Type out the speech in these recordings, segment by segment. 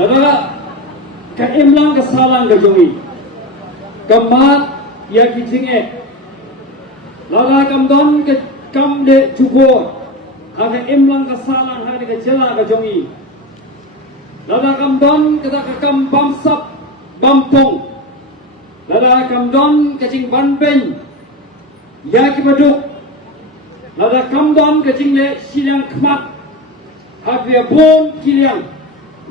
Lada ka imlang kasalang ka jongi. Kamat ya kijinge. Lada kamdon ka kamde jubor. Haga imlang kasalang haga ka jela ka jongi. Lada kamdon kata ka kam bamsap bampong. Lada kamdon kacing banben. Ya kibaduk. Lada kamdon kacing le silang kmat. Habia bon kiliang.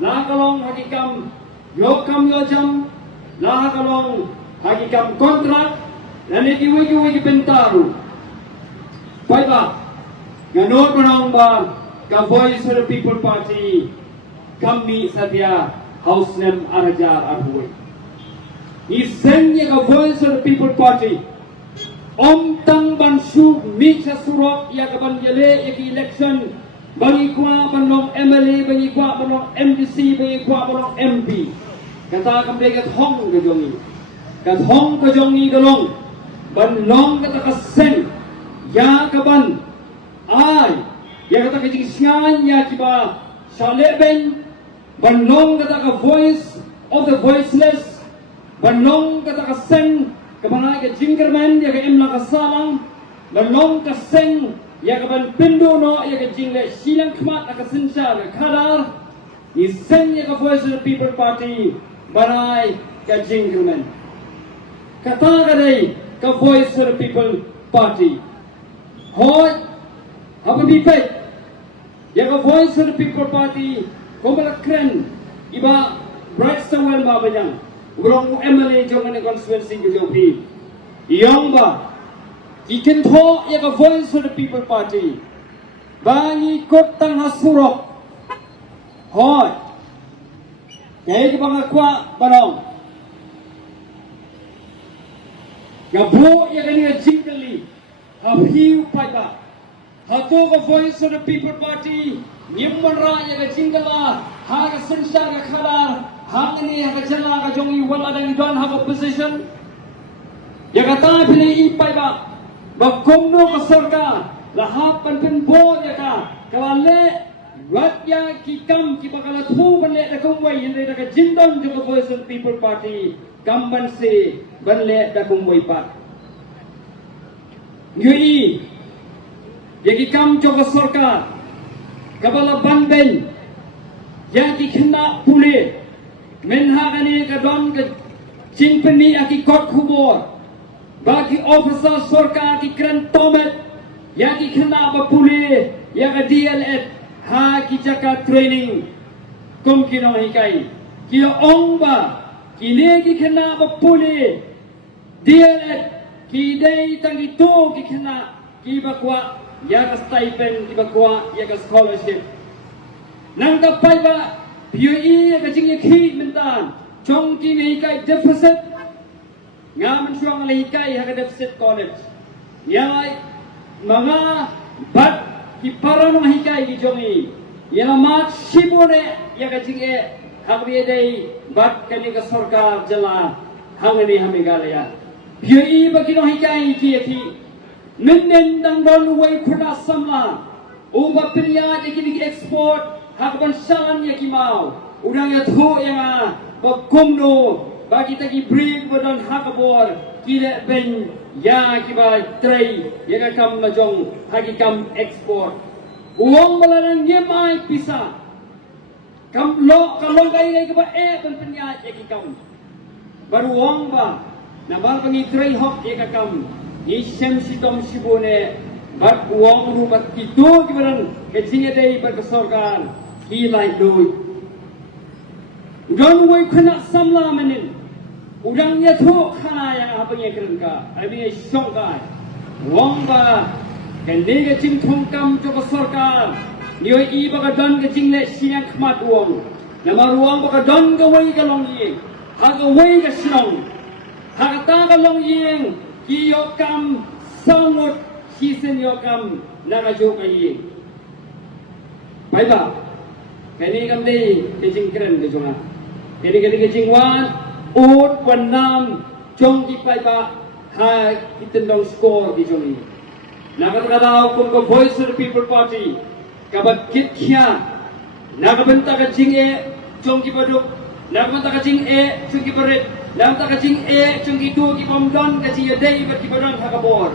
Lakalong hakikam yokam yojam. Lakalong hakikam kontrak. Dan ikiwiki bentaru. Paiba. Ganot manong ba ka Voice of the People Party. Kami sadia House Nem Arajar Arhuy. Isenya ka Voice of the People Party. Om tang bansu micha surok ya kaban yale ya election bagi kwa banong MLA bagi kwa banong MDC bagi kwa banong MP. Kata kam dekat hong ke jongi. Kat hong ke jongi galong. Banong kata kasen ya kaban ay ya kata kejing sian ya kiba saleben. Banong kata ka Voice of the Voiceless. Banong kata ka seng kabanay ka jingerman ya ka imla ka salang. Banong ka seng ya ka ban pindo no ya ka jingle silang kmat ka sensya ka kadar. Ni seng ya ka Voice of the People Party banay ka jingerman. Kata ka day ka Voice of the People Party. Hoy apa bipet ya ka Voice of the People Party. Kung malakren, iba Bright Samuel mabanyang. Urong MLA jong ang constituency ko jong pi. Iyong ba, ikinto ya ka Voice of the People Party. Bangi kotang hasurok. Hoy, kaya ka mga kwa barong. Gabo ya kanina jinggali. Habiw pa ba. Hato ka Voice of the People Party. Nyimman ra ya ka jingala. Haga sensya ka kalar. Hangani haga jala ka jongi wala dang don have opposition. Ya kata pilih ipai ba. Bakomno ka sorga. Lahap penbo ya ka. Kalale ratya kikam kipakala thu banle da kumwai hindi da ka jindon jo ka Voice of the People Party. Kamban se banle da kumwai pat. Ngui ya kikam jo ka sorga. Kabala banben yang kena pulih menhagani kadon ke cingpeni aki kot kubur bagi officer sorka aki keren tomet yang kena bapulih yang ke DLF ha ki jaka training kum kino hikai kio ongba kini ki kena bapulih DLF ki dei tangi tu ki kena ki bakwa ya ka stipend tiba kuat ya ka scholarship nang tapai ba PUE ka jing ki mentan chong ki ngai kai deficit ngam chuang le kai ha ka deficit college ya mga bat ki parang hikai ki jongi ya mat sibone ya ka jing ha bi dei bat kani ka sarkar jala hangani hamigalaya PUE ba ki no hikai ki thi Minden dang don way kuna samla. Uba pilya jeki export hakban salan ya kimau. Udang ya thu yang kumno bagi tagi break badan hakabor kile ben ya kiba tray ya kam majong hagi kam export. Uang malarang yemai pisa. Kam lo kalong kai kiba ben pilya jeki kam. Baru uang ba nabal pangi tray hok ya kam. Isem sitom sibone bat uang rubat itu kibaran kecingnya dei berkesorkan hilai doi. Udang way kena samla menin. Udangnya tu kana yang apa yang kerengka, apa yang songkai. Uang ba kendi kecing tongkam coba sorkan. Nioi iba kadan kecing le siang kemat uang. Nama uang ba kadan kawai kalong yeng, hagawai kasinong, hagata kalong yeng. Kiyokam samut kisen yokam nagajokai. Baiklah, kini kami kecing keren kejungan. Kini kecing wan, ut wanam jong kipai ba ha kitendong skor kejungi. Nakatakaw kung ka Voice of the People Party kabat kitya nakabenta kecing jong ki baduk nak mata kacing jong ki berit nak mata kacing jong ki tu ki pomdon kacing yadai ber ki badon hakabor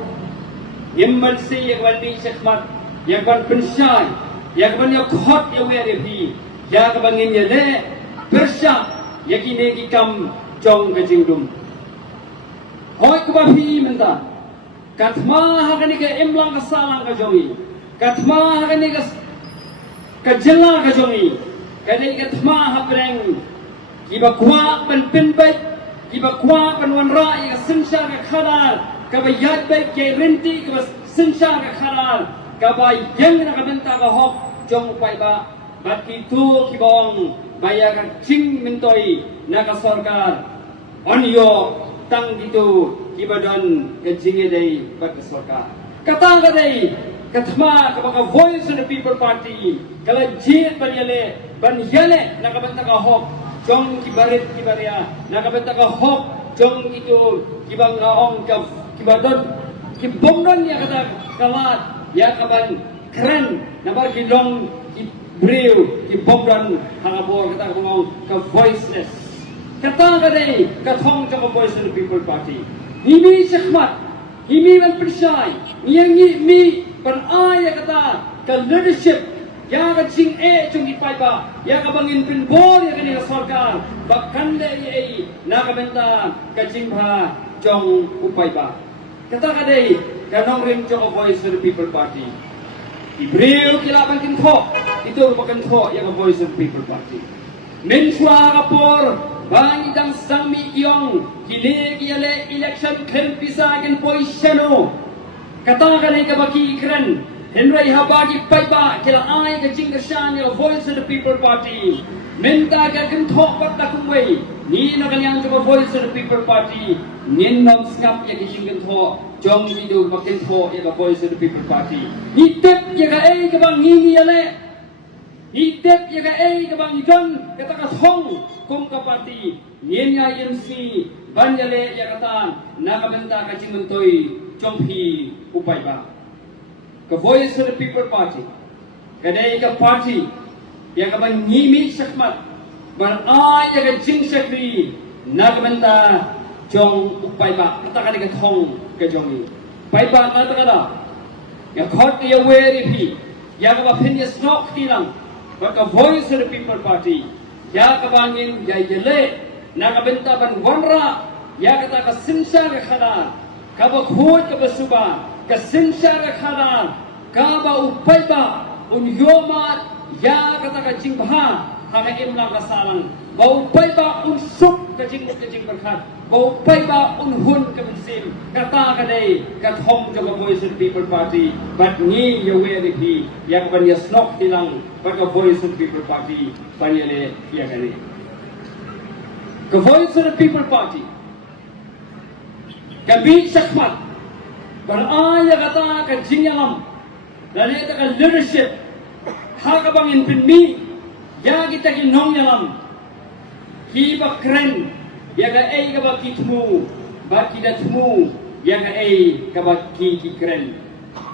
yemman se yakwan ni sekmat yakwan pensyai yakwan ya khot ya were bi ya ka bangin yade persya yakine ki kam jong kacing dum hoi ku ba phi menta katma hakani ke imlang ka salang ka jongi katma hakani ka jela ka jongi kani katma hapreng kiba kwa pan pinbait kiba kwa pan wanra ka sinsha ka kharal ka bayat bai ke renti ka sinsha ka kharal ka ba yang na ka benta ka hok jong pai ba bat ki tu ki bong baya ka ching mentoi na ka sarkar onyo tang gitu kibadon kejinge dei bat sarkar kata ka dei katma ka baka voice of the people party kala jit ban yale nakabenta ka hok jong kibarit kibaria nakabenta ka hok jong itu kibang naong ka kibadon kibongnon ya kata kalat ya kaban keren nabar kilong kibriu kibongnon hangabor kata ngong ka voiceless kata ka dei ka thong ka voice of the people party himi sekmat himi man persai niangi mi pan ay kata ka leadership ya ka ching chung ipai ba ya ka bangin pin bor ya kani sarkar bakkan dei na ka benta ka ching pha jong upai ba kata ka dei ka nong rim jong voice of the people party ibreu kilaban kin tho itu merupakan tho ya ka voice of the people party mensua kapor bang idang sangmi iong kile kiale election khen pisa gen poisano kata ka dei ka baki kren Henry habagi paiba kila ai ka jingashan ya voice of the people party menta ka kenthok pat takumwei ni na kanyang ka voice of the people party nin nom skap ya ki jingantho jong ni do ka kentho ya ka voice of the people party ni tep ya ka ai ka bang ngi yale ni tep ya ka ai ka bang idon ka ta ka thong kum ka party nin ya MC ban yale ya kata na ka menta ka jingantoi jong hi upai ba ka voice of the people party kadai ka party yang ka ngimi sakmat ban ay ka jing sakri nagmenta jong upai ba kata ka ka thong ka jongi pai ba kata kada ya khot ya weri phi ya ka phin ya snok tilang ba ka voice of the people party ya ka bangin ya yele nagmenta ban wanra ya kata ka sinsa ka khada ka ba khot ka basuba kasinsa ka khada ka ba upay ba unyoma ya kata ka jingha hanga imla ka salang ba upay ba unsuk ka jing berkhat ba upay ba unhun ka bensim kata ka dei ka thong ka voice of people party but ni yawe ri ya ka ban yasnok tilang ba ka voice of people party panyale ya ka ni ka voice of people party kabi sakmat beraya kata ka jingyalam dan itu ka leadership haka bangin pinmi ya kita kinong yalam ki bakren ya ka ai ka bakitmu bakidatmu ya ka ai ka bakiki kren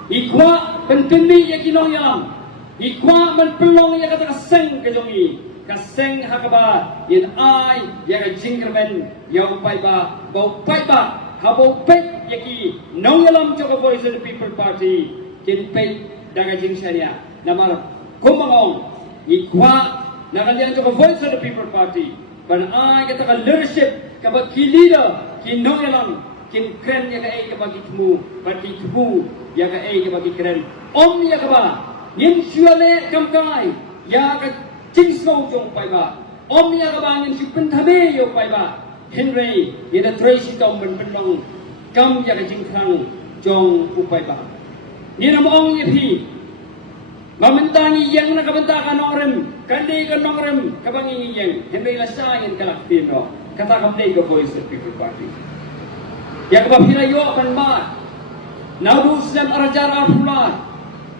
ikwa pentinmi ya kinong yalam ikwa man pelong ya kata kaseng ka jongi kaseng haka ba in ai ya ka jingkermen ya upai ba upai ba habau pet yaki nongalam choka voice of the people party kin pet daga jingsania namar kumangong ikwa nakalian choka voice of the people party ban ai kata ka leadership ka ba ki leader kin nongalam kin kren ya ka ai ka ba kitmu ba kitmu ya ka ai ka ba kren ya ka ba nin syale kamkai ya ka jingsong jong pai ba ya ka ba nin sipen thame yo pai ba Henry yada Tracy tong benpendong kam ya jing khang jong upai ba ni na mong ye phi mamentangi yang na kabenta ka nongrem kandi ka nongrem kabangi yang Henry la sain kalak tino kata kam nei ka voice of people party ya ka phira yo pan ma naudu slam arajar arfulan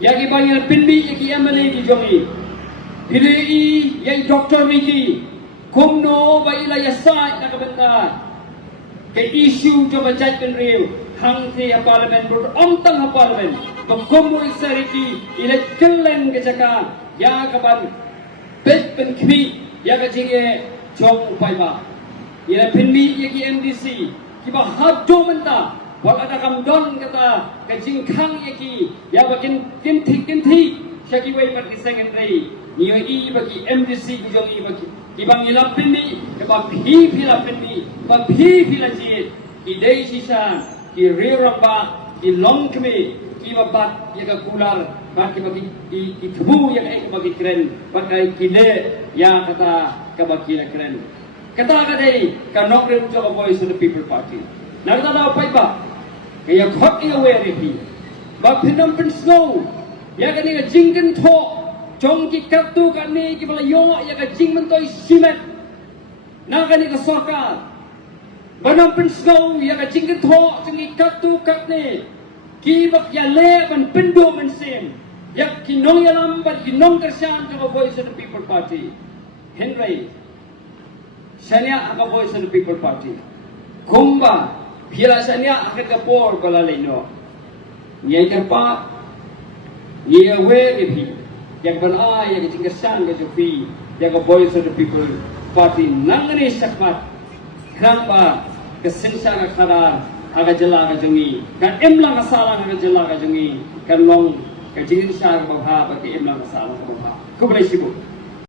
ya ki bangil pinbi ki emale ki jongi phiri ye doctor miki kumno ba ila yasai na kabenta ke issue jo bajat pen real hang the parliament bur tang parliament to kumu isariki ila kellen ke jaka ya kaban bet pen kmi ya ka jinge chong upai ba ya pinmi ya ki MDC ki ba hat jo menta wa kata kam don kata ka jing khang ya ki ya ba kin thi shaki wei par ki secondary ni i ba ki MDC ku jong i ba ki bang ilap pinmi ka ba phi la pinmi ba phi la ji ki dei sisa ki riramba ki long kme ki ba bat ya ka kular ba ki ba ki thubu ya ka ba ki kren ba kai ki le ya kata ka ba ki la kren kata ka dei ka nok re jo voice of the people party narda da pai ba kaya khot ya we re pi ba phinam pin snow ya ka ni ka jingkan tho chong ki kap tu ka ni ki bala yo ya ka jing man toy simet na ka ni ka sarkar banam pin snow ya ka jingkan tho jing ki kap tu kap ni ki bak ya le ban pindo man sem ya ki nong ya lam ban ki nong kersan jo voice of the people party henry sanya aga voice of the people party kumba Pila sanya akan kapor bala leno. Nyai kerpa, nyai aware epi. Yang bala yang tinggasan ke jofi, yang voice of the people party nangani sakmat. Kerana kesensa kekara agak jela kejongi. Kan emlang kesalah agak jela kejongi. Kan long kejingin sar bawah bagi emlang kesalah bawah. Kau boleh sibuk.